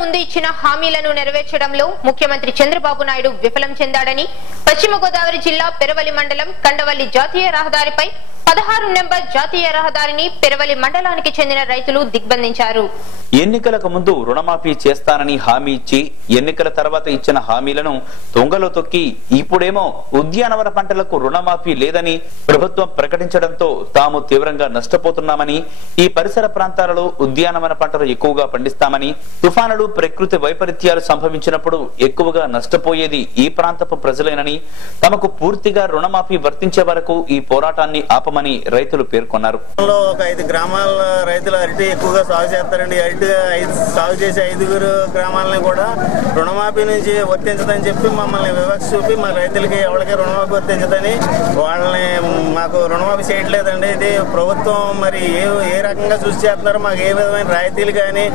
ముందు ఇచ్చిన హామీలను నెరవేర్చడంలో ముఖ్యమంత్రి చంద్రబాబు నాయుడు విఫలం చెందాడని పశ్చిమ గోదావరి జిల్లా పెరవలి మండలం కండవల్లి జాతీయ రహదారిపై 16 నెంబర్ జాతీయ రహదారిని పెరవలి మండలానికి చెందిన రైతులు దిగ్బంధించారు. ఎన్నికలకు ముందు రుణమాఫీ చేస్తానని హామీ ఇచ్చి ఎన్నికల తర్వాత ఇచ్చిన హామీలను తొంగలో తొక్కి ఇప్పుడేమో ఉద్యానవన పంటలకు రుణమాఫీ లేదని ప్రభుత్వం ప్రకటించడంతో తాము తీవ్రంగా నష్టపోతున్నామని, ఈ పరిసర ప్రాంతాలలో ఉద్యానవన పంటలు ఎక్కువగా పండిస్తామని, తుఫానులు ప్రకృతి వైపరీత్యాలు సంభవించినప్పుడు ఎక్కువగా నష్టపోయేది ఈ ప్రాంతపు ప్రజలేనని, తమకు పూర్తిగా రుణమాఫీ వర్తించే వరకు ఈ పోరాటాన్ని ఆపమని రైతులు పేర్కొన్నారు. ఒక 5 గ్రామాల రైతులు అరటి ఎక్కువగా సాగు చేస్తారండి. సాగు చేసే 5 గ్రామాలని కూడా రుణమాఫీ నుంచి వర్తించదని చెప్పి మమ్మల్ని వివక్ష చూపి మా రైతులకి ఎవరికి రుణమాఫీ వర్తించదని వాళ్ళని మాకు రుణమాఫీ చేయట్లేదండి. ఇది ప్రభుత్వం మరి ఏ రకంగా చూసి చేస్తున్నారో మాకు ఏ విధమైన రాయితీలు కానీ